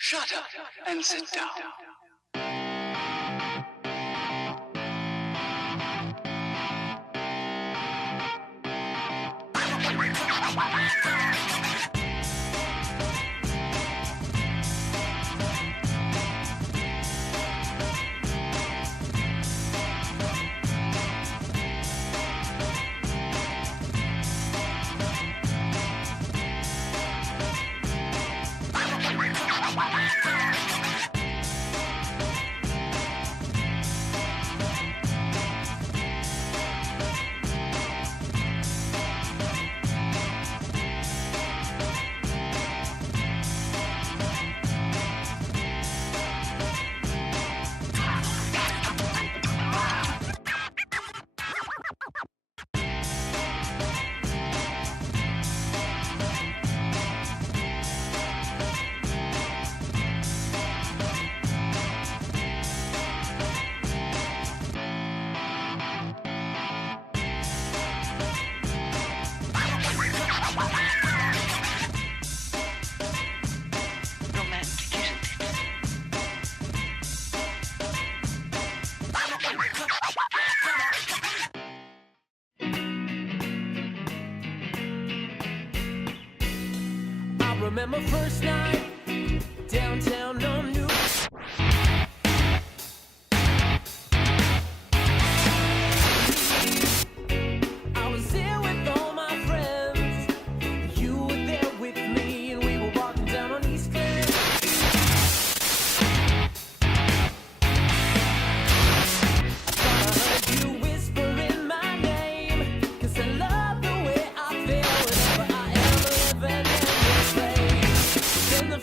Shut up and sit down. Remember first night downtown on New. I was there with all my friends. You were there with me, and we were walking down on East End. I heard you whispering my name, 'cause I love the way I feel whenever I am living in this place. Then the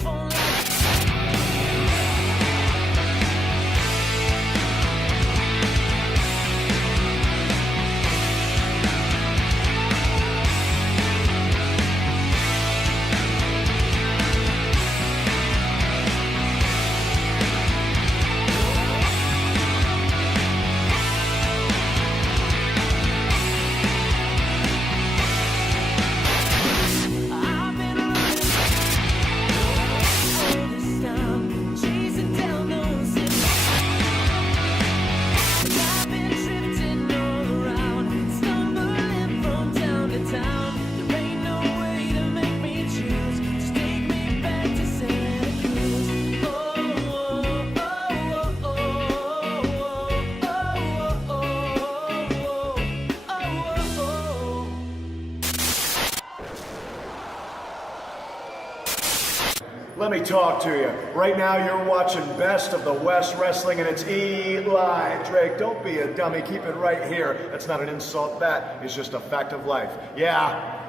Let me talk to you. Right now you're watching Best of the West Wrestling and it's Eli. Drake, don't be a dummy. Keep it right here. That's not an insult. That is just a fact of life. Yeah.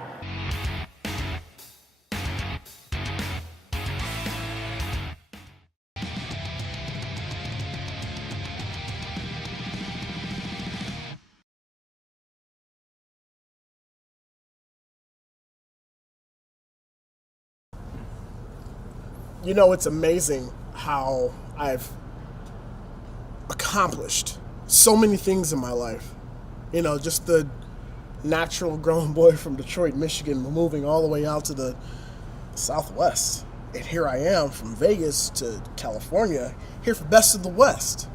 You know, it's amazing how I've accomplished so many things in my life. You know, just the natural grown boy from Detroit, Michigan, moving all the way out to the Southwest. And here I am from Vegas to California, here for Best of the West.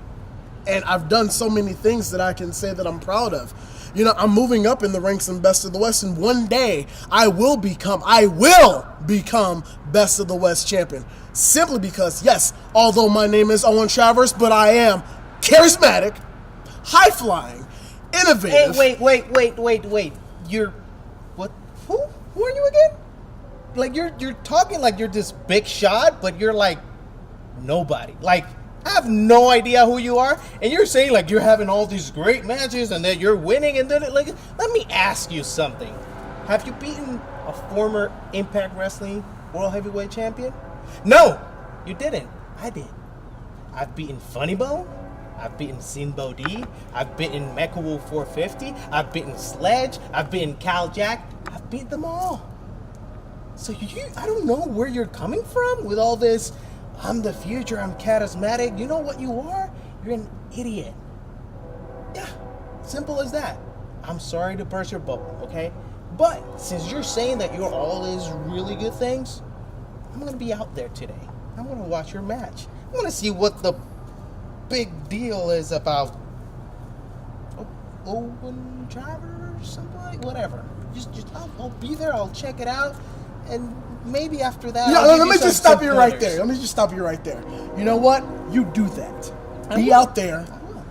And I've done so many things that I can say that I'm proud of. You know, I'm moving up in the ranks in Best of the West, and one day I will become Best of the West champion. Simply because, yes, although my name is Owen Travers, but I am charismatic, high-flying, innovative. Hey, wait. You're, what, who are you again? Like, you're talking like you're this big shot, but you're like nobody. Like, I have no idea who you are, and you're saying like you're having all these great matches and that you're winning, and then like, let me ask you something. Have you beaten a former Impact Wrestling World Heavyweight Champion? No, you didn't. I did. I've beaten Funny Bone. I've beaten Sinbo D. I've beaten Mekawoo 450. I've beaten Sledge. I've beaten Cal Jack. I've beat them all. So I don't know where you're coming from with all this. I'm the future, I'm charismatic. You know what you are? You're an idiot. Yeah, simple as that. I'm sorry to burst your bubble, okay? But since you're saying that you're all these really good things, I'm gonna be out there today. I'm gonna watch your match. I wanna see what the big deal is about Owen Travers, somebody, whatever. I'll be there, I'll check it out, and maybe after that. Yeah, let me just stop you right there. You know what? You do that. Be out there.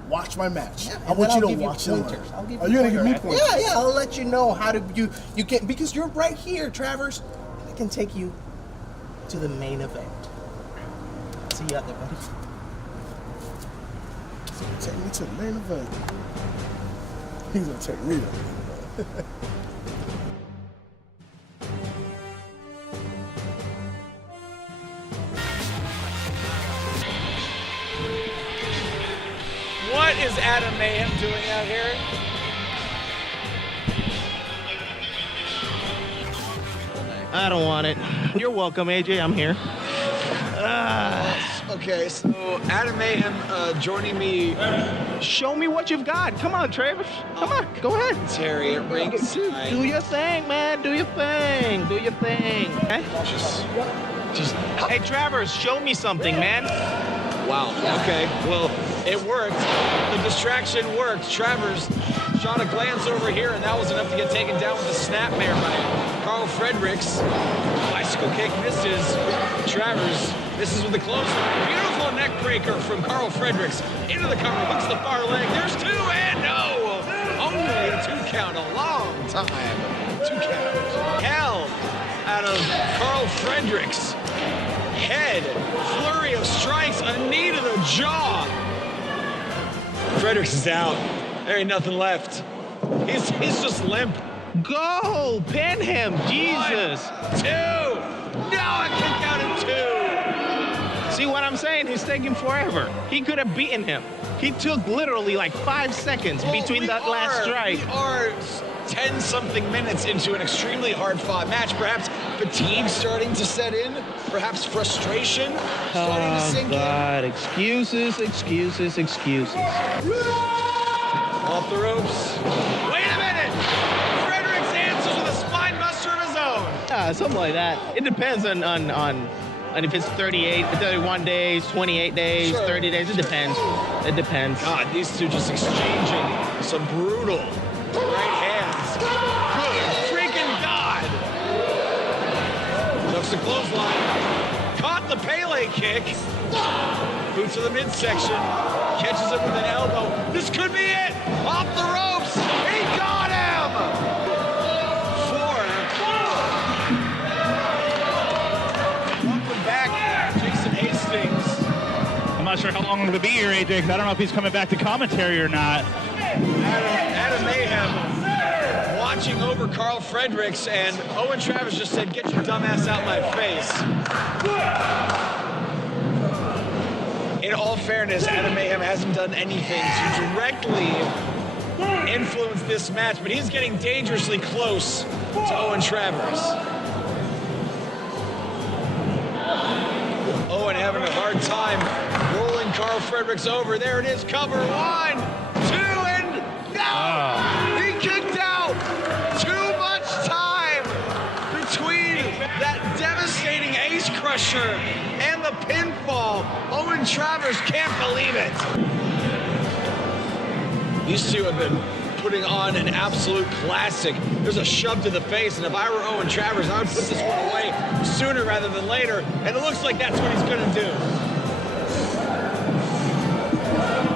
Watch my match. Yeah, I want you to watch it. I'll give you Are you gonna give me pointers? Yeah. I'll let you know how to you can, because you're right here, Travers. I can take you to the main event. See you out there, buddy. Take me to the main event. He's gonna take me to the main event. What is Adam Mayhem doing out here? I don't want it. You're welcome, AJ. I'm here. Okay, so Adam Mayhem joining me. Show me what you've got. Come on, Travers. Come on. Go ahead. Terry at ringside. Do your thing, man. Do your thing. Okay? Just. Hey, Travers, show me something, man. Wow. Okay. Well, it worked. The distraction worked. Travers shot a glance over here, and that was enough to get taken down with a snapmare by Carl Fredericks. Bicycle kick misses. Travers misses with the close. Beautiful neck breaker from Carl Fredericks. Into the cover, hooks the far leg. There's two, and no! Only a 2 count. A long time. 2 count. Hell out of Carl Fredericks. Head, flurry of strikes, a knee to the jaw. Fredericks is out. There ain't nothing left. He's just limp. Go! Pin him! Jesus! 1, 2! No, I kick out in 2! See what I'm saying? He's taking forever. He could have beaten him. He took literally like 5 seconds between that last strike. We are 10-something minutes into an extremely hard-fought match. Perhaps fatigue starting to set in. Perhaps frustration starting to sink God. in. Excuses. Off the ropes. Wait a minute! Fredericks answers with a spine buster of his own. Something like that. It depends on if it's 31 days, 28 days, Sure. 30 days. It depends. God, these two just exchanging some brutal right hands. Good freaking God! Ducks the clothesline. Caught the Pele kick. Boots to the midsection. Catches it with an elbow. This could be it! Off the ropes! He got him! 4. Welcome back sure how long it'll be here, AJ, because I don't know if he's coming back to commentary or not. Adam Mayhem watching over Carl Fredericks, and Owen Travers just said, "Get your dumb ass out my face." In all fairness, Adam Mayhem hasn't done anything to directly influence this match, but he's getting dangerously close to Owen Travers. Owen having a hard time rolling Carl Fredericks over. There it is, cover, 1, 2, and no! He kicked out! Too much time between that devastating ace crusher and the pinfall. Owen Travers can't believe it. These two have been putting on an absolute classic. There's a shove to the face, and if I were Owen Travers, I would put this one away sooner rather than later, and it looks like that's what he's gonna do.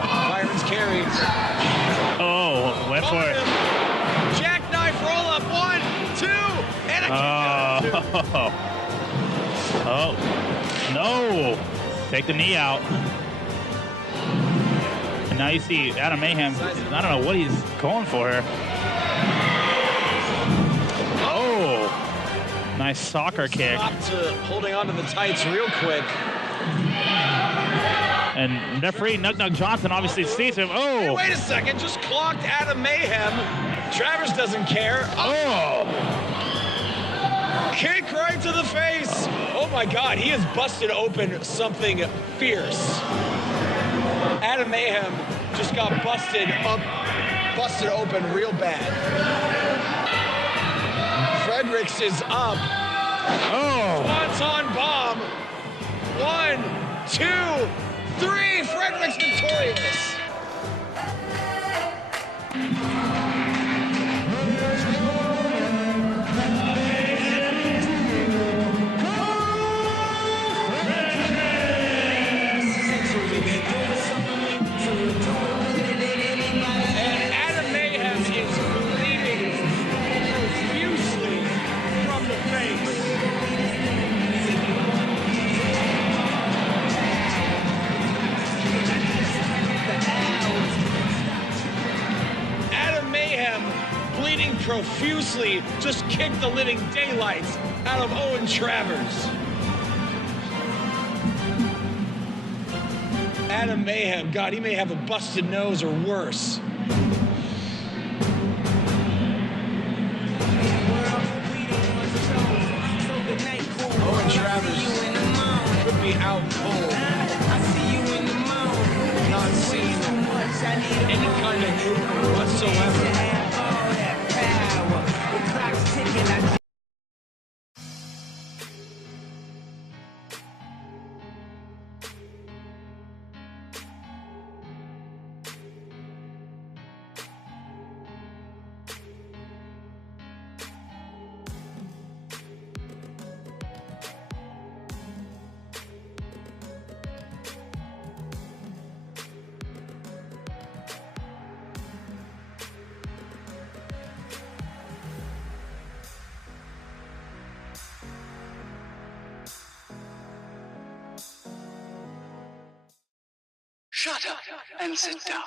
Byron's carried. Oh, went for it. Jackknife roll up, 1, 2, and a kick out of 2. Oh, no. Take the knee out. And now you see Adam Mayhem, I don't know what he's going for here. Oh, nice soccer kick. Stop to holding on to the tights real quick. And referee Nug Nug Johnson obviously sees him. Oh. Hey, wait a second, just clocked Adam Mayhem. Travers doesn't care. Oh. Kick right to the face. Oh my God, he has busted open something fierce. Adam Mayhem just got busted open real bad. Fredericks is up. Oh. Swanton bomb. 1, 2, 3. Fredericks victorious. Profusely just kicked the living daylights out of Owen Travers. Adam Mayhem, God, he may have a busted nose or worse. Owen Travers could be out cold. Not seeing any kind of movement whatsoever. Shut up and sit down.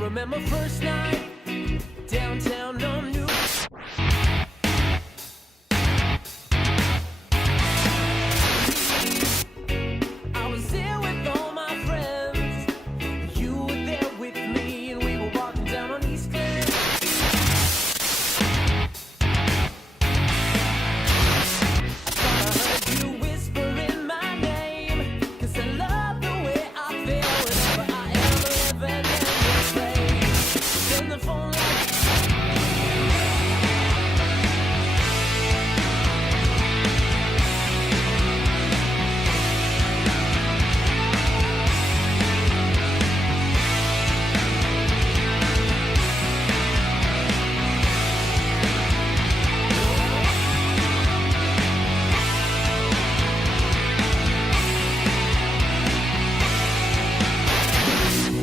remember first night downtown on New. I was there with all my friends. You were there with me, and we were walking down on East End. I thought I heard you whispering my name, 'cause I love the way I feel whenever I am living in this place. Then the phone line.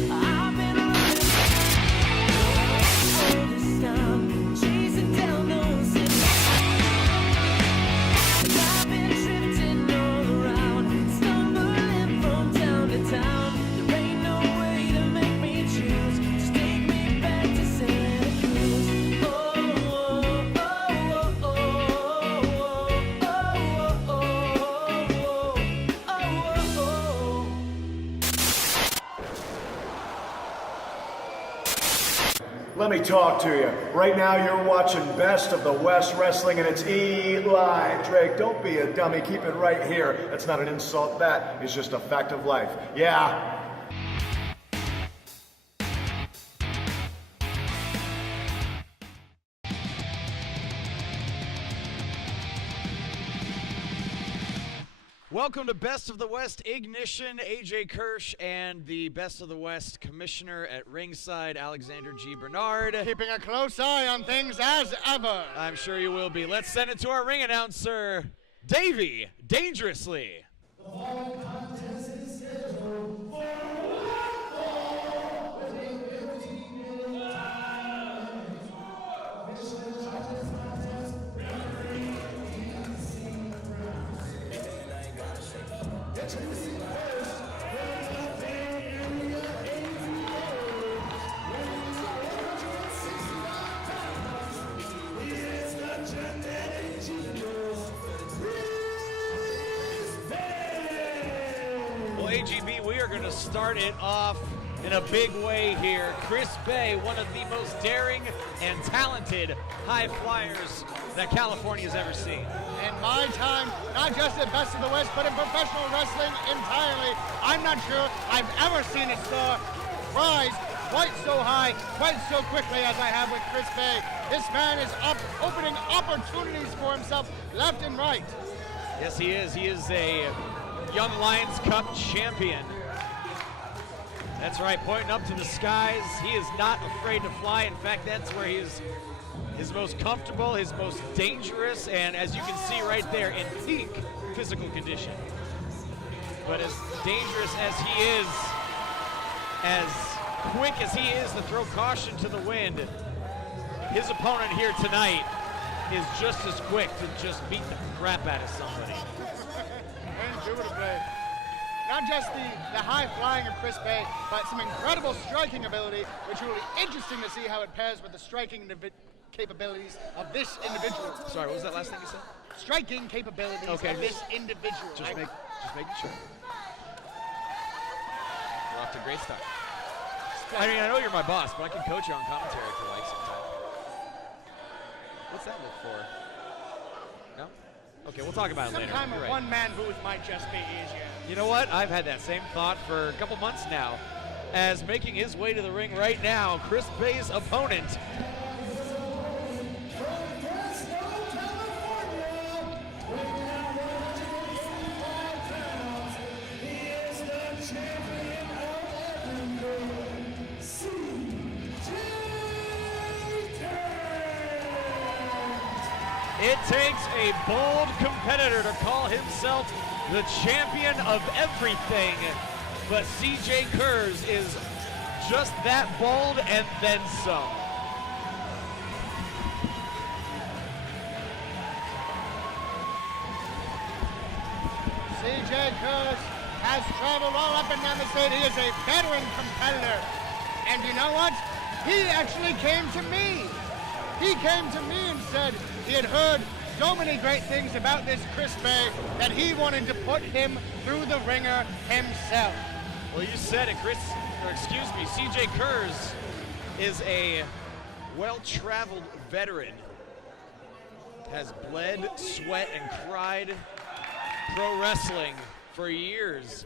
I've been running all this time, chasing down those I've been drifting all around, stumbling from town to town. There ain't no way to make me choose. Just take me back to Santa Cruz. Oh, oh, oh, oh, oh, oh, oh, oh, oh. Let me talk to you. Right now you're watching Best of the West Wrestling and it's E-Live. Drake, don't be a dummy. Keep it right here. That's not an insult. That is just a fact of life. Yeah. Welcome to Best of the West Ignition. Ajay Kurz and the Best of the West Commissioner at ringside, Alexander G. Bernard. Keeping a close eye on things as ever. I'm sure you will be. Let's send it to our ring announcer, Davey Dangerously. Well, AGB, we are going to start it off in a big way here. Chris Bey, one of the most daring and talented high flyers that California's ever seen. In my time, not just at Best of the West, but in professional wrestling entirely, I'm not sure I've ever seen a star rise quite so high, quite so quickly as I have with Chris Bey. This man is opening opportunities for himself left and right. Yes, he is. He is a Young Lions Cup champion. That's right, pointing up to the skies. He is not afraid to fly. In fact, that's where he is his most comfortable, his most dangerous, and as you can see right there, in peak physical condition. But as dangerous as he is, as quick as he is to throw caution to the wind, his opponent here tonight is just as quick to just beat the crap out of somebody. Indubitably. Not just the high flying of Chris Bey, but some incredible striking ability, which will be interesting to see how it pairs with the striking capabilities of this individual. Sorry, what was that last thing you said? Striking capabilities of this individual. Just making sure. We're off to a great start. I mean, I know you're my boss, but I can coach you on commentary if you like sometime. What's that look for? No? Okay, we'll talk about it later. Sometime You're a right. one-man booth might just be easier. You know what? I've had that same thought for a couple months now. As making his way to the ring right now, Chris Bey's opponent. It takes a bold competitor to call himself the champion of everything, but Cjay Kurz is just that bold and then some. Cjay Kurz has traveled all up and down the state. He is a veteran competitor. And you know what? He actually came to me. He came to me and said he had heard so many great things about this Chris Bey that he wanted to put him through the ringer himself. Well, you said it, Cjay Kurz is a well-traveled veteran. Has bled, sweat, and cried pro wrestling for years.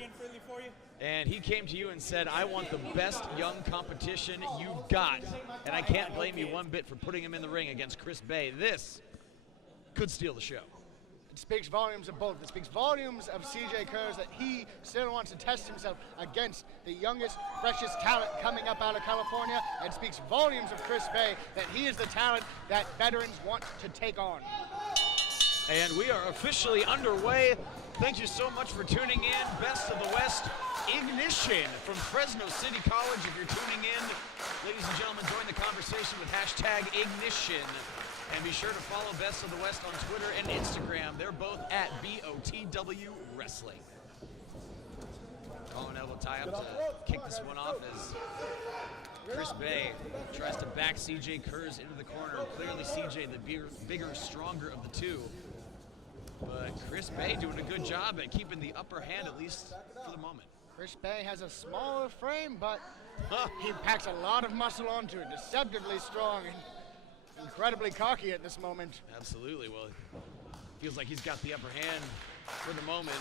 And he came to you and said, I want the best young competition you've got. And I can't blame you one bit for putting him in the ring against Chris Bey. This could steal the show. It speaks volumes of both. It speaks volumes of Cjay Kurz that he still wants to test himself against the youngest, freshest talent coming up out of California. And speaks volumes of Chris Bey that he is the talent that veterans want to take on. And we are officially underway. Thank you so much for tuning in. Best of the West Ignition from Fresno City College. If you're tuning in, ladies and gentlemen, join the conversation with #Ignition. And be sure to follow Best of the West on Twitter and Instagram. They're both at BOTW Wrestling. Calling elbow tie up to kick this one off as Chris Bey tries to back Cjay Kurz into the corner. Clearly Cjay the bigger, stronger of the two. But Chris Bey doing a good job at keeping the upper hand, at least for the moment. Chris Bey has a smaller frame, but he packs a lot of muscle onto it. Deceptively strong and incredibly cocky at this moment. Absolutely. Well, it feels like he's got the upper hand for the moment.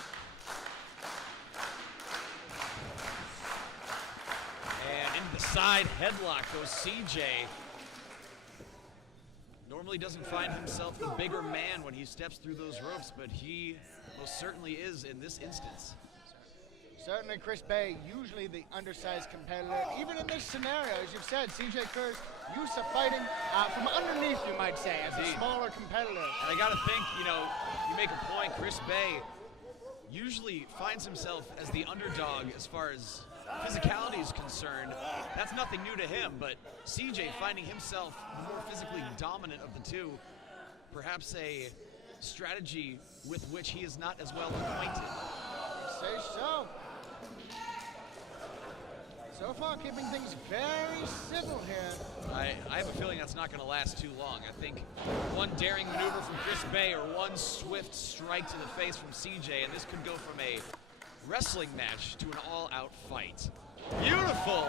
And into the side headlock goes Cjay. Normally doesn't find himself the bigger man when he steps through those ropes, but he most certainly is in this instance. Certainly Chris Bey, usually the undersized competitor. Even in this scenario, as you've said, Cjay Kurz used to fighting from underneath, you might say, as a smaller competitor. And I got to think, you make a point, Chris Bey usually finds himself as the underdog as far as physicality is concerned. That's nothing new to him, but Cjay finding himself the more physically dominant of the two, perhaps a strategy with which he is not as well acquainted. Say so. So far, keeping things very civil here. I have a feeling that's not going to last too long. I think one daring maneuver from Chris Bey or one swift strike to the face from Cjay, and this could go from a wrestling match to an all-out fight. Beautiful!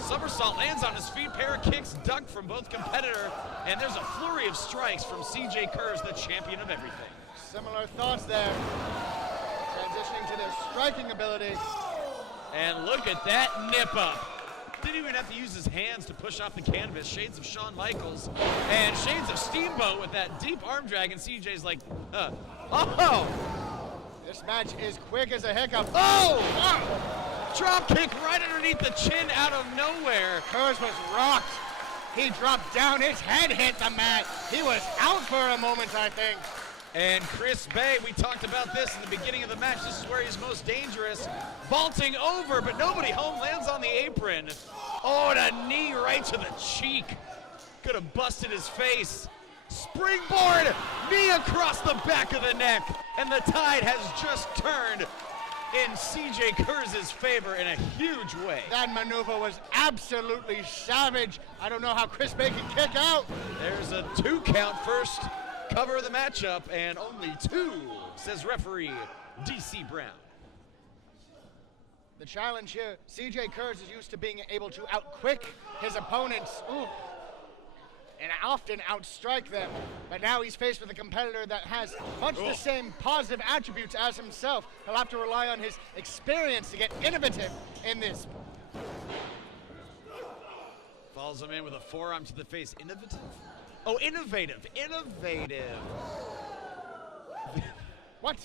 Somersault lands on his feet, pair of kicks ducked from both competitor, and there's a flurry of strikes from Cjay Kurz, the champion of everything. Similar thoughts there. Transitioning to their striking ability. And look at that nip up. Didn't even have to use his hands to push off the canvas. Shades of Shawn Michaels and shades of Steamboat with that deep arm drag, and Cjay's like, oh! This match is quick as a hiccup. Oh! Drop kick right underneath the chin out of nowhere. Kurz was rocked. He dropped down, his head hit the mat. He was out for a moment, I think. And Chris Bey, we talked about this in the beginning of the match. This is where he's most dangerous. Vaulting over, but nobody home, lands on the apron. Oh, and a knee right to the cheek. Could have busted his face. Springboard, knee across the back of the neck. And the tide has just turned in Cjay Kurz's favor in a huge way. That maneuver was absolutely savage. I don't know how Chris Bey can kick out. There's a 2 count first. Cover of the matchup, and only 2, says referee DC Brown. The challenge here, Cjay Kurz is used to being able to outquick his opponents and often outstrike them. But now he's faced with a competitor that has much the same positive attributes as himself. He'll have to rely on his experience to get innovative in this. Follows him in with a forearm to the face. Innovative? Oh, innovative. Innovative. What?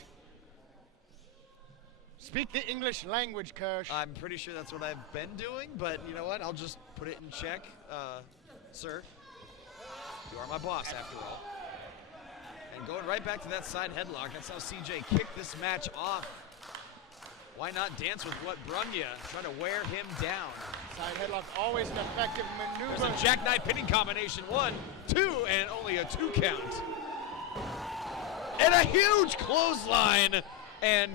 Speak the English language, Kurz. I'm pretty sure that's what I've been doing, but you know what? I'll just put it in check. Sir, you are my boss after all. And going right back to that side headlock, that's how Cjay kicked this match off. Why not dance with what brung ya? Try to wear him down. Side headlock, always an effective maneuver. There's a jackknife pinning combination. 1, 2, and only a 2 count. And a huge clothesline. And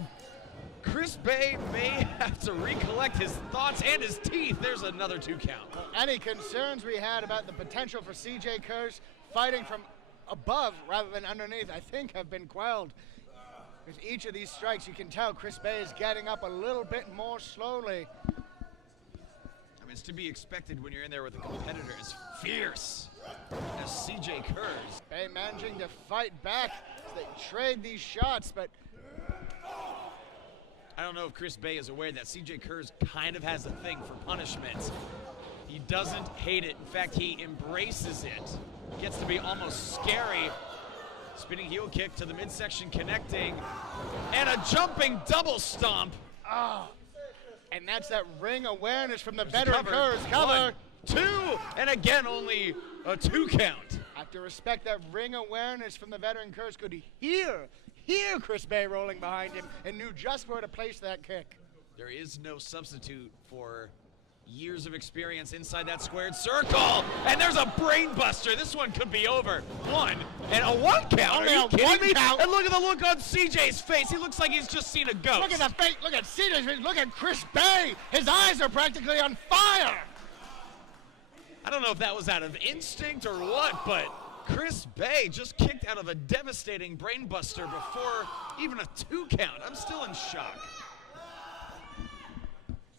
Chris Chris Bey may have to recollect his thoughts and his teeth. There's another 2 count. Any concerns we had about the potential for Cjay Kurz fighting from above rather than underneath, I think have been quelled. With each of these strikes, you can tell Chris Bey is getting up a little bit more slowly. I mean, it's to be expected when you're in there with a competitor as fierce as Cjay Kurz. Bey managing to fight back as they trade these shots, but I don't know if Chris Bey is aware that Cjay Kurz kind of has a thing for punishment. He doesn't hate it. In fact, he embraces it. Gets to be almost scary. Spinning heel kick to the midsection connecting. And a jumping double stomp. oh, and that's that ring awareness from the veteran Kurz. Cover. 1, 2, and again only a 2 count. Have to respect that ring awareness from the veteran Kurz. Could he hear Chris Bey rolling behind him and knew just where to place that kick. There is no substitute for years of experience inside that squared circle. And there's a brain buster. This one could be over. 1 and a 1 count. Only Are you a kidding 1 me? count? And look at the look on CJ's face. He looks like he's just seen a ghost. Look at the face. Look at Cjay's face. Look at Chris Bey. His eyes are practically on fire. I don't know if that was out of instinct or what, but Chris Bey just kicked out of a devastating brainbuster before even a 2 count. I'm still in shock.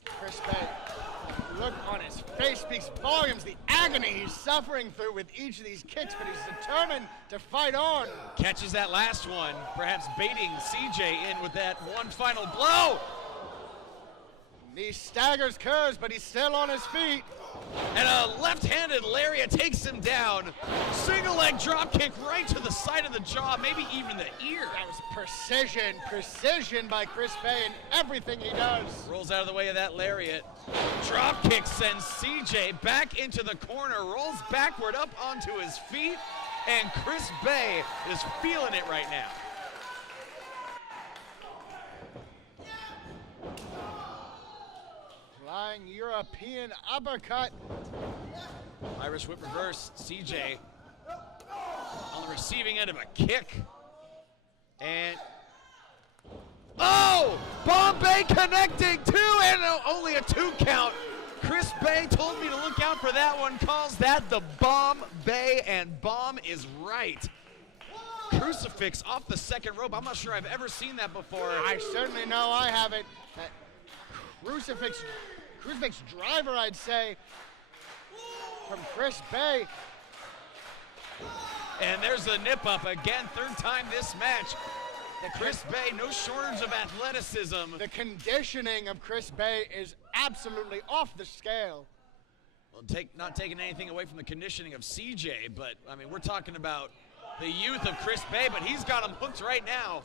Chris Bey, the look on his face speaks volumes. The agony he's suffering through with each of these kicks, but he's determined to fight on. Catches that last one, perhaps baiting CJ in with that one final blow. He staggers Kurz, but he's still on his feet. And a left-handed lariat takes him down. Single leg drop kick right to the side of the jaw, maybe even the ear. That was precision by Chris Bey in everything he does. Rolls out of the way of that lariat. Drop kick sends CJ back into the corner, rolls backward up onto his feet, and Chris Bey is feeling it right now. Flying European uppercut. Irish whip reverse, CJ on the receiving end of a kick. And, oh! Bombay connecting, 2 and only a 2 count. Chris Bey told me to look out for that one, calls that the Bomb Bay, and Bomb is right. Crucifix off the second rope. I'm not sure I've ever seen that before. I certainly know I haven't. That crucifix driver, I'd say, from Chris Bey. And there's the nip up again, 3rd time this match. Chris Bey, no shortage of athleticism. The conditioning of Chris Bey is absolutely off the scale. Well, not taking anything away from the conditioning of CJ, but I mean, we're talking about the youth of Chris Bey, but he's got him hooked right now.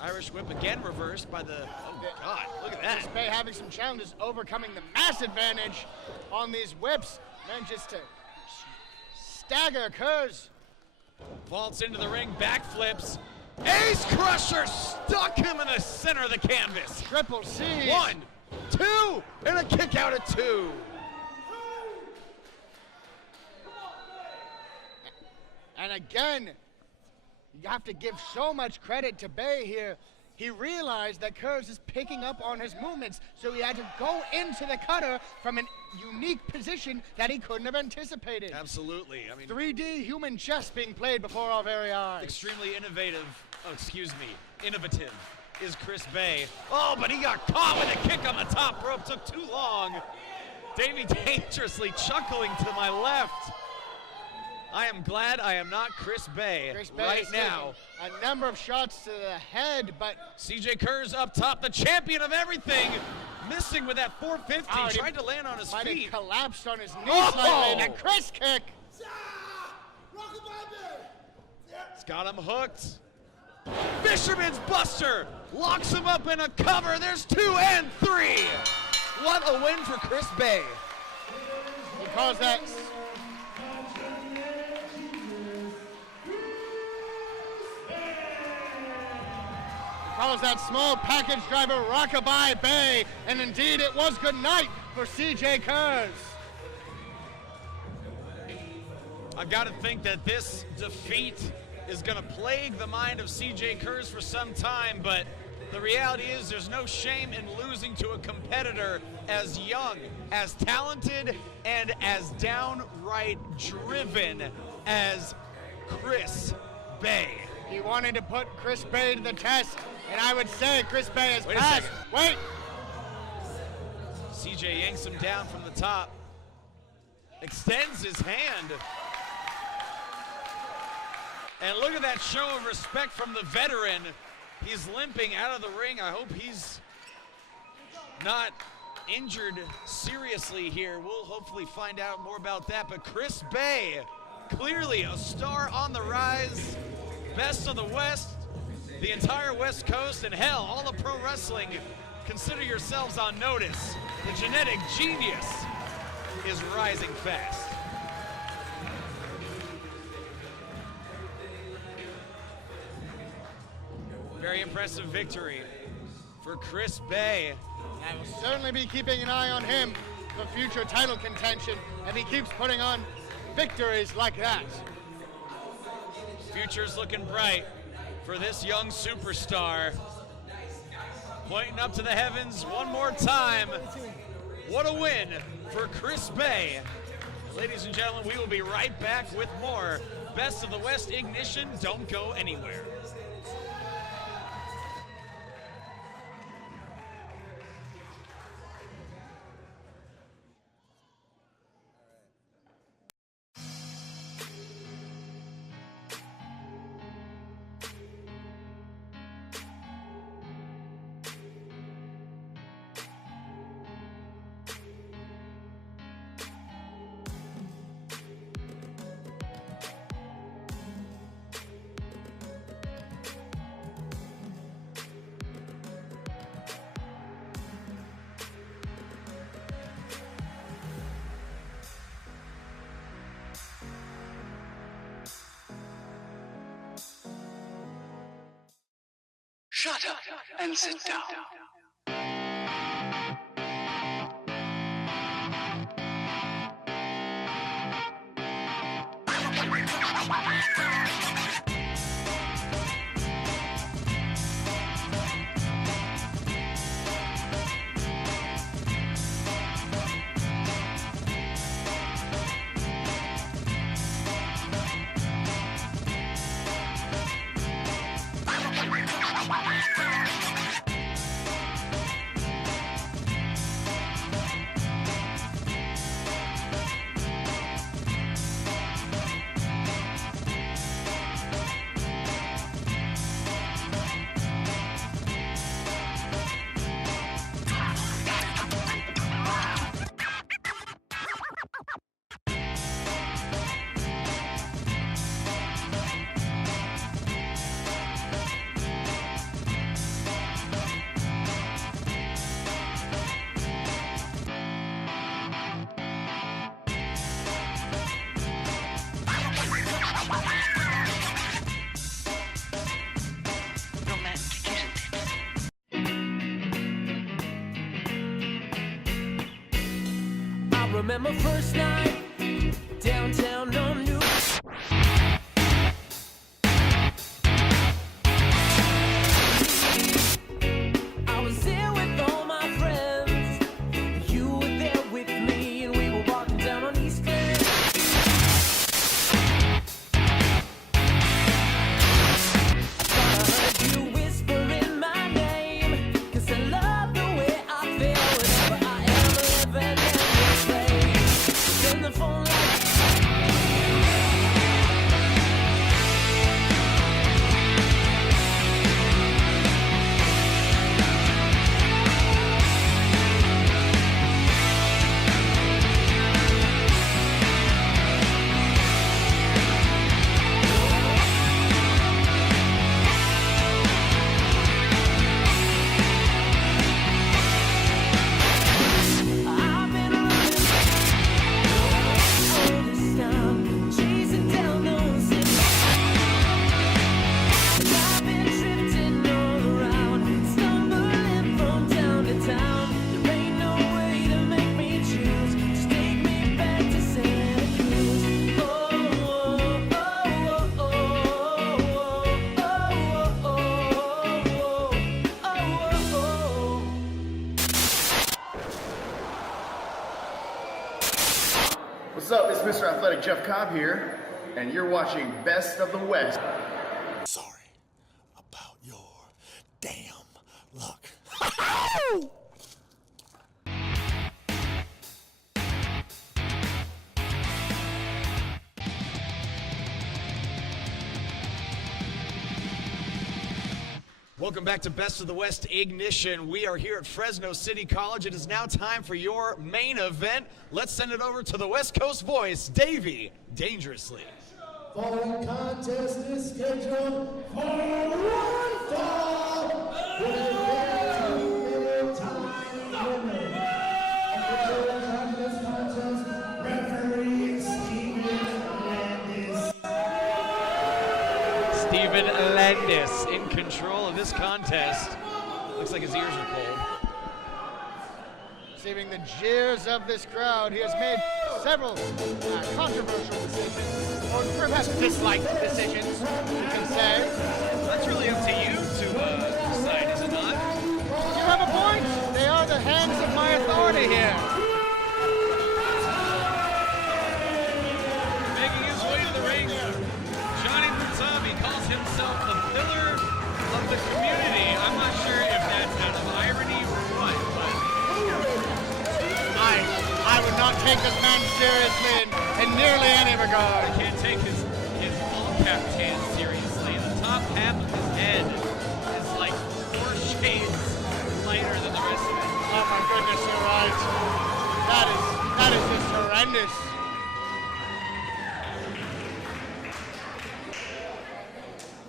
Irish whip again reversed by the, oh God, look at that. Chris Bey having some challenges overcoming the mass advantage on these whips. Manages to stagger Kurz. Vaults into the ring, backflips. Ace Crusher stuck him in the center of the canvas. Triple C. 1, 2, and a kick out at 2. And again, you have to give so much credit to Bey here. He realized that Kurz is picking up on his movements, so he had to go into the cutter from a unique position that he couldn't have anticipated. Absolutely. I mean, 3D human chess being played before our very eyes. extremely innovative, innovative is Chris Bey. Oh, but he got caught with a kick on the top rope. Took too long. Davey dangerously chuckling to my left. I am glad I am not Chris Bey right now. A number of shots to the head, but Cjay Kurz up top, the champion of everything, missing with that 450. Tried to land on his might feet. have collapsed on his knees Oh! slightly. And a Chris kick. It's got him hooked. Fisherman's Buster locks him up in a cover. There's 2 and 3. What a win for Chris Bey. He calls that. Calls that small package driver Rockabye Bey, and indeed it was good night for Cjay Kurz. I've got to think that this defeat is going to plague the mind of Cjay Kurz for some time, but The reality is there's no shame in losing to a competitor as young, as talented, and as downright driven as Chris Bey. He wanted to put Chris Bey to the test, and I would say Chris Bey has Wait a passed. second. Wait! CJ yanks him down from the top, extends his hand. And look at that show of respect from the veteran. He's limping out of the ring. I hope he's not injured seriously here. We'll hopefully find out more about that. But Chris Bey, clearly a star on the rise. Best of the West, the entire West Coast, and hell, all of pro wrestling. Consider yourselves on notice. The genetic genius is rising fast. Very impressive victory for Chris Bey. I will certainly be keeping an eye on him for future title contention if he keeps putting on victories like that. Future's looking bright for this young superstar. Pointing up to the heavens one more time. What a win for Chris Bey. Ladies and gentlemen, we will be right back with more Best of the West Ignition. Don't go anywhere. Shut up and sit down. Remember first night downtown on New. I was there with all my friends. You were there with me, and we were walking down on East End. I thought I heard you whispering my name, 'cause I love the way I feel whenever I am living in this place. Then the phone lights. What's up? It's Mr. Athletic Jeff Cobb here, and you're watching Best of the West. Sorry about your damn luck. Welcome back to Best of the West Ignition. We are here at Fresno City College. It is now time for your main event. Let's send it over to the West Coast voice, Davey Dangerously. Following contest is scheduled for one fall with a very time limit. Official this contest, referee Steven Landis in control of this contest. Looks like his ears are cold. Receiving the jeers of this crowd, he has made several controversial decisions, or perhaps disliked decisions, you can say. That's really up to you to decide, is it not? You have a point. They are the hands of my authority here. Making his way to the ring, Johnny Butabi calls himself the pillar of the community. I'm not sure if that's out of irony or what, but I would not take this man seriously in nearly any regard. I can't take his all-cap tan seriously. The top half of his head is like 4 shades lighter than the rest of it. Oh my goodness, you're right. That is just horrendous.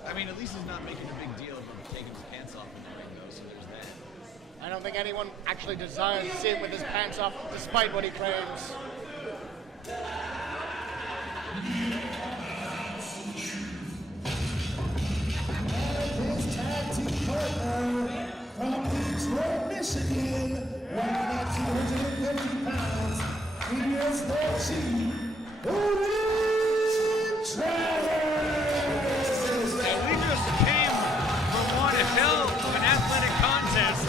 I mean, at least he's not making a big deal of him taking his pants off in the ring, though, so there's that. I don't think anyone actually desires to see him with his pants off, despite what he claims. His tag team partner from Detroit, Michigan, weighing at 250 pounds, he is the Chief, Owen Travers. And we just came from one hell of an athletic contest.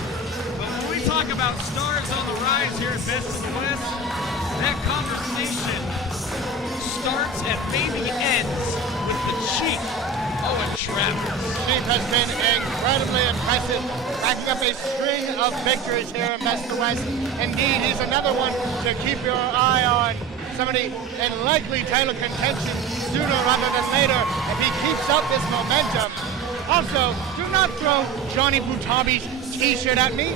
But when we talk about stars on the rise here at Best of the West, that conversation starts and maybe ends with the Chief, Owen Travers. Chief has been incredibly impressive, racking up a string of victories here in Best of the West. Indeed, he's another one to keep your eye on. Somebody in likely title contention sooner rather than later if he keeps up this momentum. Also, do not throw Johnny Butabi's t-shirt at me.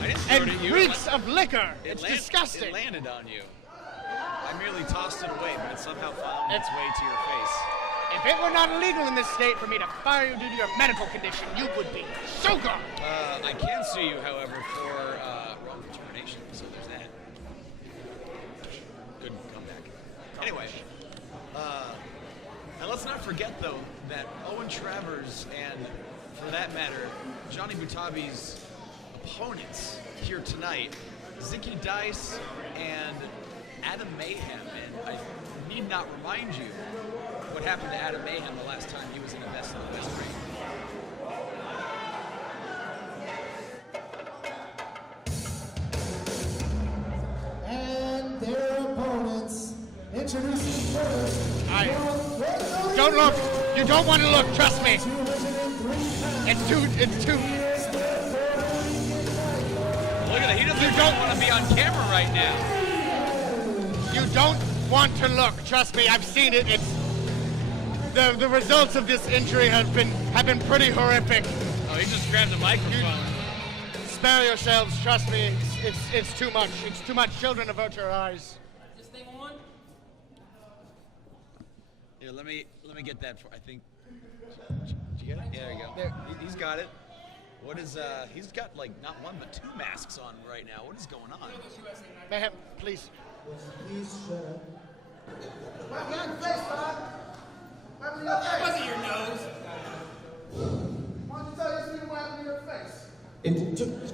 I didn't throw it at you. Reeks of liquor. It's disgusting. It landed on you. I merely tossed it away, but it somehow found its way to your face. If it were not illegal in this state for me to fire you due to your medical condition, you would be so gone. I can sue you, however, for wrongful termination, so there's that. Good comeback. Anyway, and let's not forget, though, that Owen Travers and, for that matter, Johnny Butabi's opponents here tonight, Zicky Dice and Adam Mayhem, and I need not remind you what happened to Adam Mayhem the last time he was in a Best of the West ring. And their opponents, introducing first. Don't look. You don't want to look. Trust me. It's too. Look at that. He doesn't even want to be on camera right now. You don't want to look. Trust me. I've seen it. It's the results of this injury have been pretty horrific. Oh, he just grabbed the microphone. Spare yourselves. Trust me. It's too much. It's too much. Children, avert your eyes. This thing on? Here, let me get that. I think. Did you get it? Yeah, there you go. There, he's got it. What is he's got like not one but 2 masks on right now. What is going on? Mayhem, please. Please shut up. That wasn't your nose. Why don't you tell this thing what happened to your face?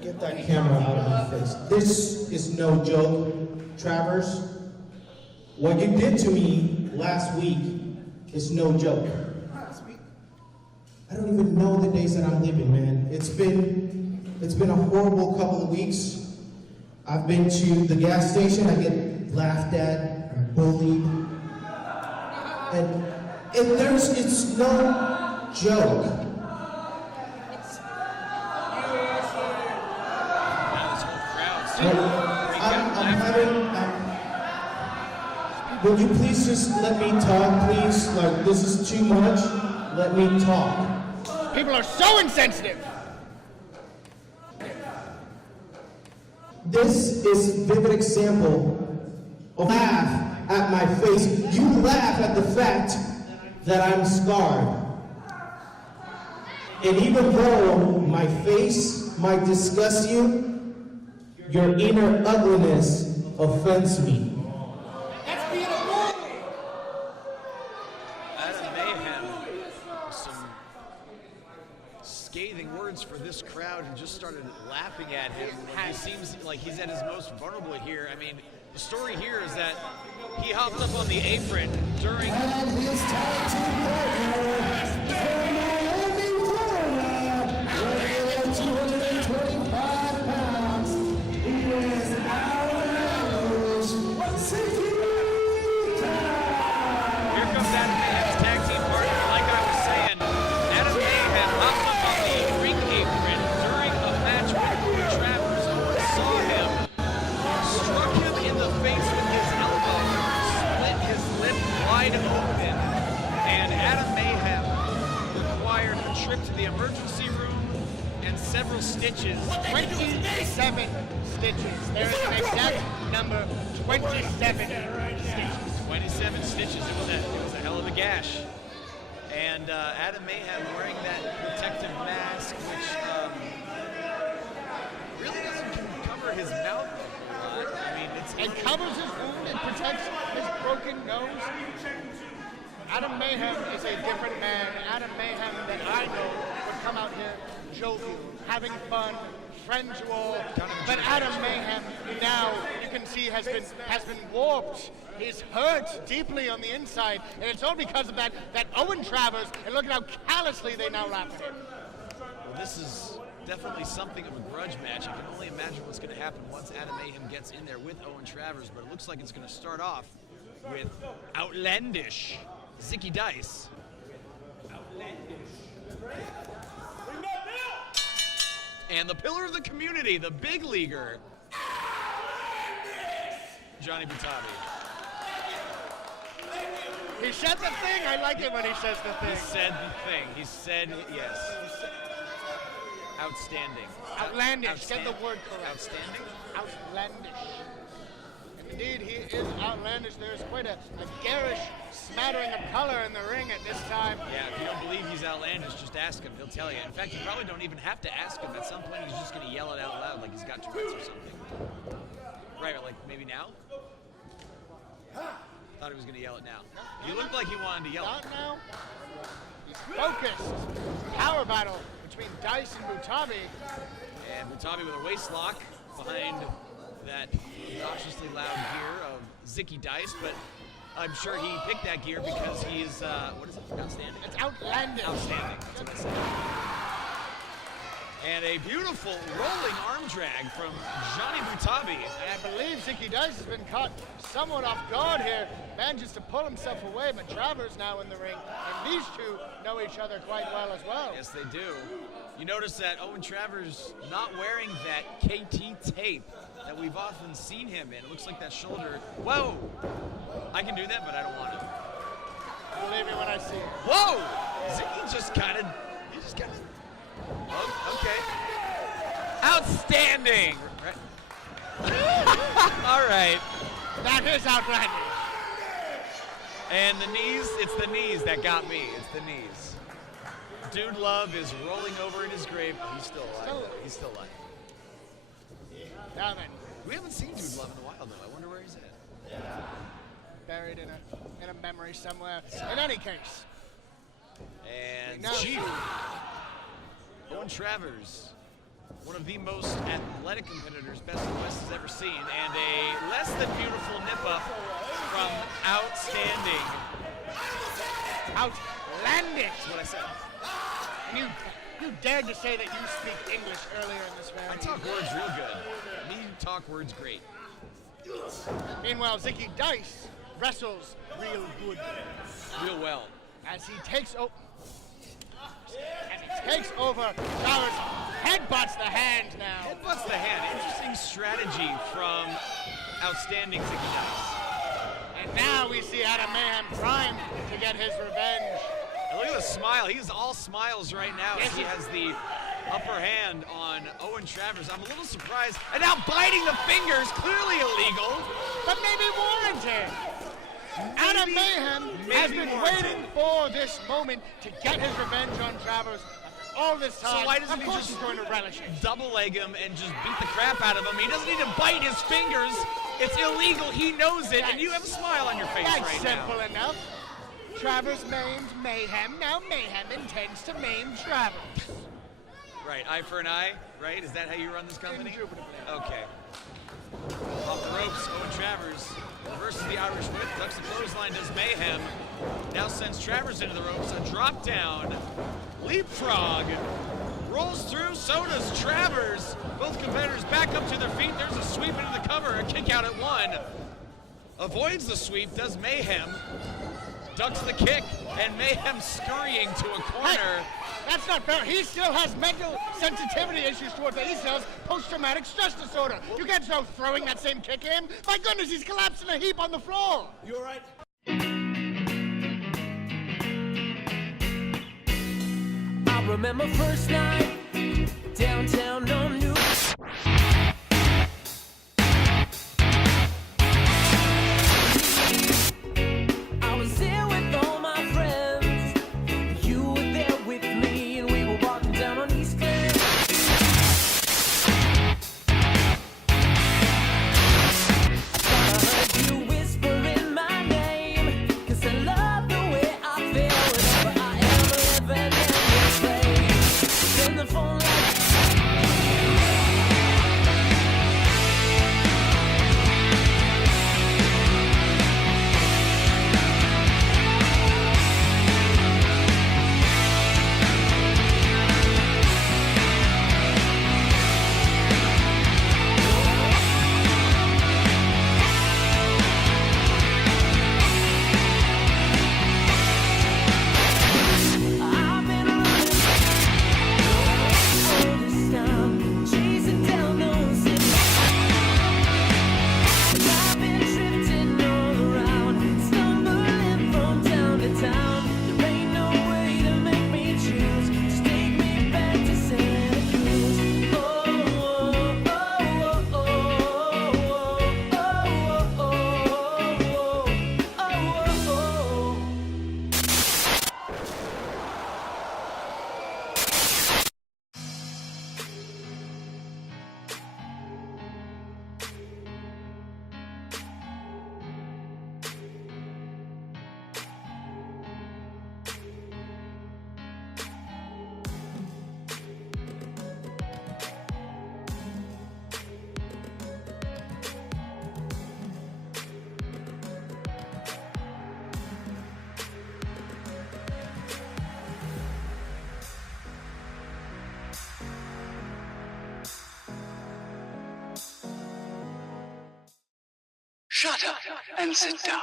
Get that camera out of my face. This is no joke, Travers. What you did to me last week is no joke. I don't even know the days that I'm living, man. It's been a horrible couple of weeks. I've been to the gas station, I get laughed at, bullied. And it's no joke. Would you please just let me talk, please? Like, this is too much. Let me talk. People are so insensitive. This is a vivid example of laugh at my face. You laugh at the fact that I'm scarred. And even though my face might disgust you, your inner ugliness offends me. That's being a bully. Adam Mayhem, some scathing words for this crowd, and just started laughing at him. He seems like he's at his most vulnerable here. I mean, the story here is that he hopped up on the apron during. And his tag team partner from Miami, Florida, weighing 225 pounds. He is Al-Shehail. Here comes Adam Mayhem's tag team partner. Like I was saying, Adam Mayhem hopped up on the ring apron during a match with Travers. Owen saw him, struck him in the face with his elbow, split his lip wide open, and Adam Mayhem required a trip to the emergency room and several stitches. 27 stitches. There is an exact number, 27 stitches. 27 stitches. It was a hell of a gash. And Adam Mayhem wearing that protective mask, which really doesn't cover his mouth. I mean, It covers his wound, it protects his broken nose. Adam Mayhem is a different man. Adam Mayhem that I know would come out here jovial, having fun, friends you all. But Adam Mayhem now, you can see, has been warped. He's hurt deeply on the inside, and it's all because of that Owen Travers, and look at how callously they now laugh at him. Well, this is definitely something of a grudge match. I can only imagine what's going to happen once Adam Mayhem gets in there with Owen Travers, but it looks like it's going to start off with outlandish Zicky Dice. And the pillar of the community, the big leaguer, Johnny Butabi. He said the thing. I like it when he says the thing. He said the thing. He said yes. Outstanding. Outlandish. Get the word correct. Outstanding? Outlandish. And indeed, he is outlandish. There's quite a garish smattering of color in the ring at this time. Yeah, if you don't believe he's outlandish, just ask him. He'll tell you. In fact, you probably don't even have to ask him. At some point, he's just going to yell it out loud like he's got Tourette's or something. Right, or like maybe now? Thought he was going to yell it now. You looked like he wanted to yell Not it. now. He's focused. Power battle between Dice and Butabi. And Butabi with a waist lock behind that obnoxiously loud gear of Zicky Dice, but I'm sure he picked that gear because he's, what is it? Outstanding? It's outlandish. Outstanding. That's what I said. And a beautiful rolling arm drag from Johnny Butabi. And I believe Zicky Dice has been caught somewhat off guard here. Manages to pull himself away, but Travers now in the ring. And these two know each other quite well as well. Yes, they do. You notice that Owen Travers not wearing that KT tape that we've often seen him in. It looks like that shoulder. Whoa! I can do that, but I don't want to. Believe me when I see it. Whoa! Zicky just kind of. Oh, okay. Outstanding! All right. That is outlandish. And the knees, it's the knees that got me. It's the knees. Dude Love is rolling over in his grave. He's still alive. He's still alive. Now then. We haven't seen Dude Love in a while, though. I wonder where he's at. Buried in a memory somewhere. In any case. And No. Chief. Owen Travers, one of the most athletic competitors Best of the West has ever seen, and a less than beautiful nip-up from Outstanding. Outlandish! That's what I said. You dared to say that you speak English earlier in this round. I talk words real good. Me talk words great. Meanwhile, Zicky Dice wrestles real good. Real well. As he takes over, Travers headbutts the hand now. Headbutts the hand. Interesting strategy from outstanding Zicky Dice. And now we see Adam Mayhem trying to get his revenge. And look at the smile. He's all smiles right now as he has the upper hand on Owen Travers. I'm a little surprised. And now biting the fingers, clearly illegal. But maybe warranted. Adam Mayhem has been waiting for this moment to get his revenge on Travers all this time. So why doesn't of he course just he's going to relish it. double leg him and just beat the crap out of him? He doesn't need to bite his fingers. It's illegal. He knows it, and you have a smile on your face That's right now. simple enough. Travers maimed Mayhem. Now Mayhem intends to maim Travers. Right, eye for an eye, right? Is that how you run this company? Okay. Off the ropes, Owen Travers versus the Irish whip, ducks the clothesline, does Mayhem. Now sends Travers into the ropes, a drop down, leapfrog, rolls through, so does Travers. Both competitors back up to their feet, there's a sweep into the cover, a kick out at one. Avoids the sweep, does Mayhem, ducks the kick, and Mayhem scurrying to a corner. Hey, that's not fair. He still has mental sensitivity issues towards it. He still has post-traumatic stress disorder. You can't start throwing that same kick at him. My goodness, he's collapsed in a heap on the floor. You all right? I remember first night downtown on New. I was there with all my friends. You were there with me, and we were walking down on East Glen. I thought I heard you whispering my name, 'cause I love the way I feel whenever I am living in this place. Then the phone line. I've been running all this time, chasing down those I've been drifting all around, stumbling from town to town. There ain't no way to make me choose. Just take me back to Santa Cruz. Oh, oh, oh, oh, oh, oh, oh, oh, oh. Shut up and sit down.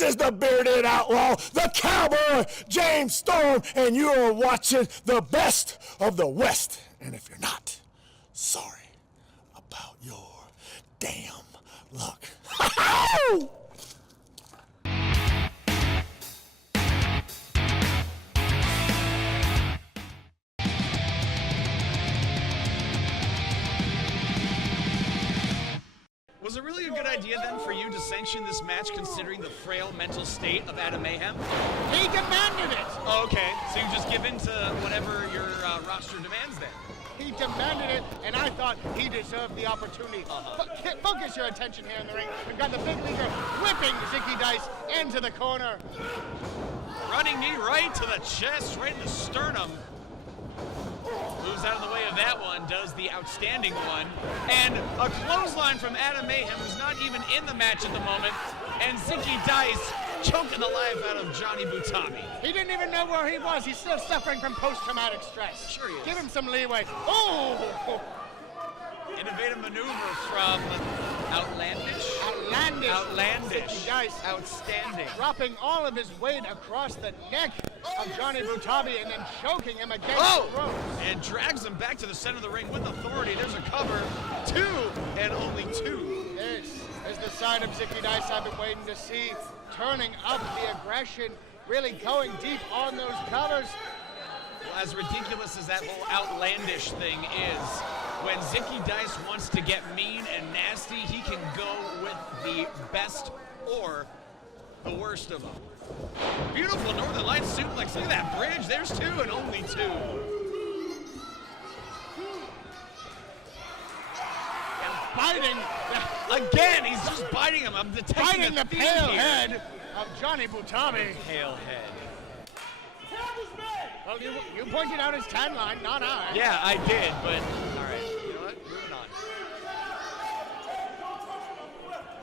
This is the bearded outlaw, the cowboy, James Storm, and you are watching the best of the West. And if you're not, sorry about your damn luck. Was it really a good idea then for you to sanction this match considering the frail mental state of Adam Mayhem? He demanded it. Oh, okay, so you just give in to whatever your roster demands then? He demanded it, and I thought he deserved the opportunity. Focus your attention here in the ring. We've got the big leaguer whipping Zicky Dice into the corner. Running knee right to the chest, right in the sternum. Moves out of the way of that one, does the outstanding one. And a clothesline from Adam Mayhem, who's not even in the match at the moment. And Zicky Dice choking the life out of Johnny Butabi. He didn't even know where he was. He's still suffering from post-traumatic stress. Sure he is. Give him some leeway. Oh! Innovative maneuver from Outlandish. Zicky Dice Outstanding. dropping all of his weight across the neck of Johnny Butabi and then choking him against the ropes. And drags him back to the center of the ring with authority. There's a cover. 2 and only 2. This is the side of Zicky Dice I've been waiting to see. Turning up the aggression, really going deep on those covers. Well, as ridiculous as that whole outlandish thing is, when Zicky Dice wants to get mean and nasty, he can go with the best or the worst of them. Beautiful Northern Lights suplex. Look at that bridge. There's 2 and only 2. And biting. Again, he's just biting him. I'm detecting Biting the pale head of Johnny Butabi. Pale head. Well, you pointed out his tan line, not I. Yeah, I did, but all right. You know what? Moving on.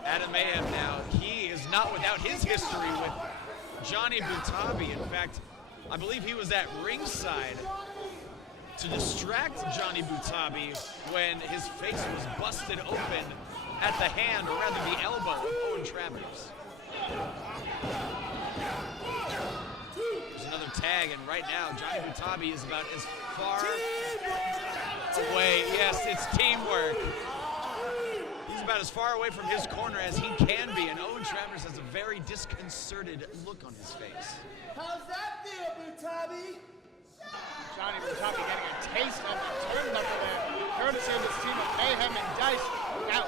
Adam Mayhem now, he is not without his history with Johnny Butabi. In fact, I believe he was at ringside to distract Johnny Butabi when his face was busted open at the hand, or rather the elbow, of Owen Travers. There's another tag, and right now, Johnny Butabi is about as far away. Yes, it's teamwork. He's about as far away from his corner as he can be, and Owen Travers has a very disconcerted look on his face. How's that feel, Butabi? Johnny Butabi getting a taste of the turnbuckle there, courtesy of this team of Mayhem and Dice. Now,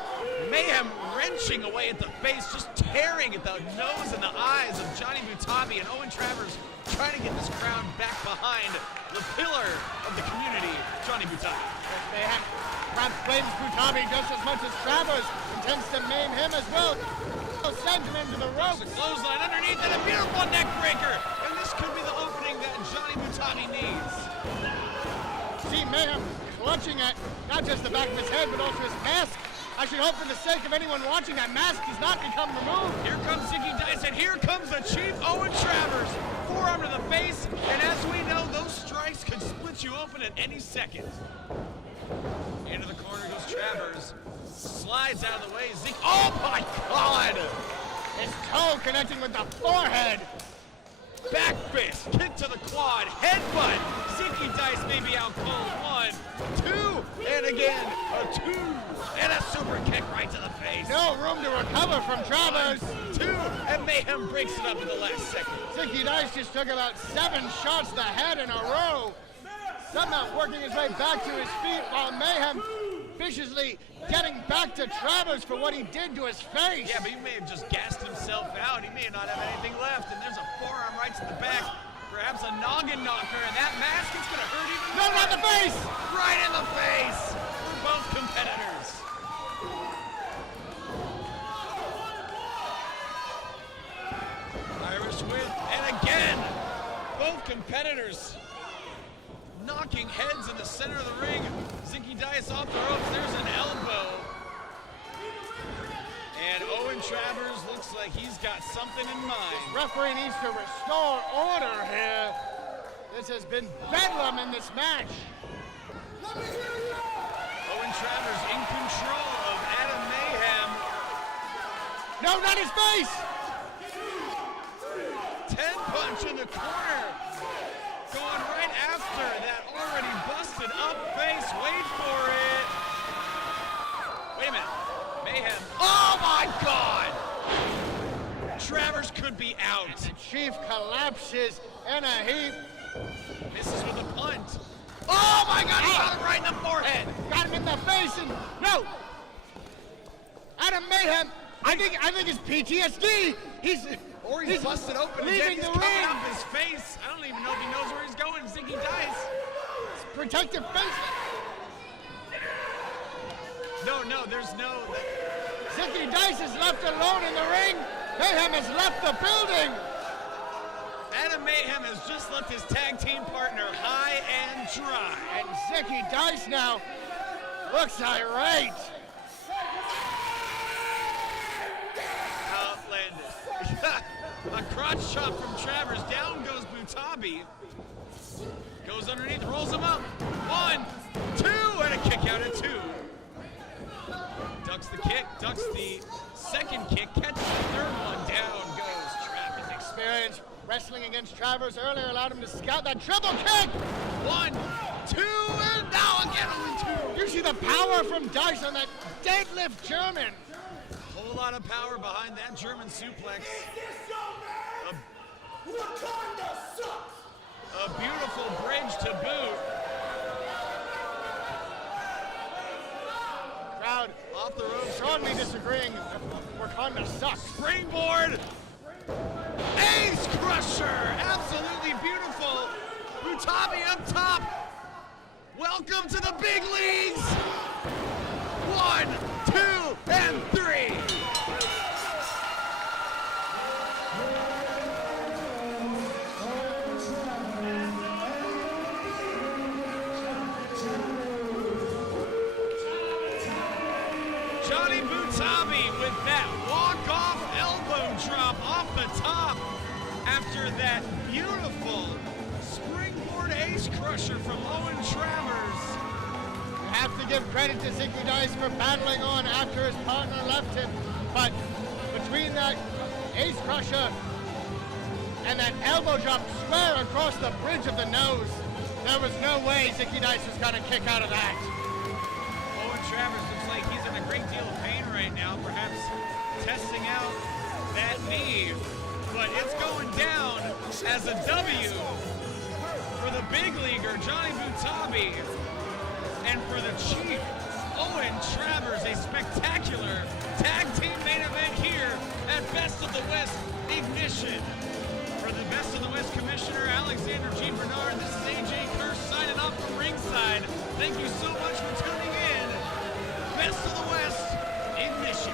Mayhem wrenching away at the face, just tearing at the nose and the eyes of Johnny Butabi, and Owen Travers trying to get this crowd back behind the pillar of the community, Johnny Butabi. Mayhem perhaps blames Butabi just as much as Travers, intends to maim him as well. Send him into the ropes. There's a clothesline underneath and a beautiful neck breaker, and this could be the opening that Johnny Butabi needs. See Mayhem clutching at not just the back of his head, but also his mask. I should hope for the sake of anyone watching that mask does not become removed. Here comes Zicky Dice, and here comes the Chief, Owen Travers. Forearm to the face, and as we know, those strikes could split you open at any second. Into the corner goes Travers. Slides out of the way. Zeke. Oh my God! His toe connecting with the forehead. Back fist, kick to the quad, headbutt. Zicky Dice may be out cold. 1, 2, and again a 2, and a super kick right to the face. No room to recover from Travers. 2, and Mayhem breaks it up in the last second. Zicky Dice just took about 7 shots to the head in a row. Somehow working his way back to his feet while Mayhem viciously getting back to Travers for what he did to his face. Yeah, but he may have just gassed himself out. He may not have anything left, and there's a forearm right to the back. Perhaps a noggin knocker, and that mask is going to hurt even more. No, not the face! Right in the face for both competitors. Irish whip, and again, both competitors knocking heads in the center of the ring. Zicky Dice off the ropes. There's an elbow. And Owen Travers looks like he's got something in mind. Referee needs to restore order here. This has been bedlam in this match. Owen Travers in control of Adam Mayhem. No, not his face! Mayhem. Oh my God! Travers could be out. The Chief collapses in a heap. Misses with a punt. Oh my God! He got him right in the forehead. Got him in the face and no. Adam Mayhem. I think it's PTSD. He's busted open again. He's coming off his face. I don't even know if he knows where he's going. Zicky Dice. Protective face. No, there's no. Zicky Dice is left alone in the ring. Mayhem has left the building. Adam Mayhem has just left his tag team partner high and dry. And Zicky Dice now looks irate. Outlandish. A crotch chop from Travers. Down goes Butabi. Goes underneath, rolls him up. 1, 2, and a kick out at 2. Ducks the kick, ducks the second kick, catches the third one. Down goes Travers. Experience wrestling against Travers earlier allowed him to scout that triple kick. 1, 2, and now again only 2. You see the power from Dice on that deadlift German. Whole lot of power behind that German suplex. A beautiful bridge to boot. Crowd Off the rope. strongly disagreeing. Wakanda sucks. Springboard. Ace Crusher. Absolutely beautiful. Butabi up top. Welcome to the big leagues. 1, 2, and 3. Johnny Butabi with that walk-off elbow drop off the top after that beautiful springboard ace crusher from Owen Travers. Have to give credit to Zicky Dice for battling on after his partner left him, but between that ace crusher and that elbow drop square across the bridge of the nose, there was no way Zicky Dice was going to kick out of that. Owen Travers looks like he's in a great deal of pain right now, perhaps testing out that knee, but it's going down as a W for the big leaguer, Johnny Butabi. And for the Chief, Owen Travers, a spectacular tag team main event here at Best of the West Ignition. For the Best of the West Commissioner, Alexander G. Bernard, this is Cjay Kurz signing off from ringside. Thank you so much for tuning in. Best of the West Ignition.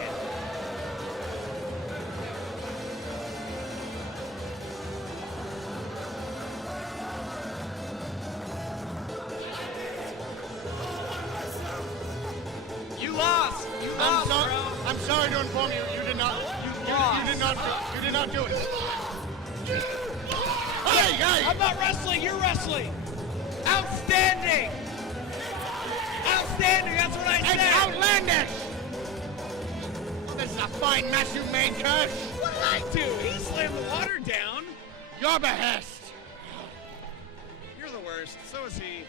I'm sorry to inform you, you did not. You did not do it. Hey! I'm not wrestling, you're wrestling. Outstanding. Outstanding, that's what I said. It's outlandish. This is a fine mess you made, Kurz. What did I do? He slammed the water down. Your behest. You're the worst, so is he.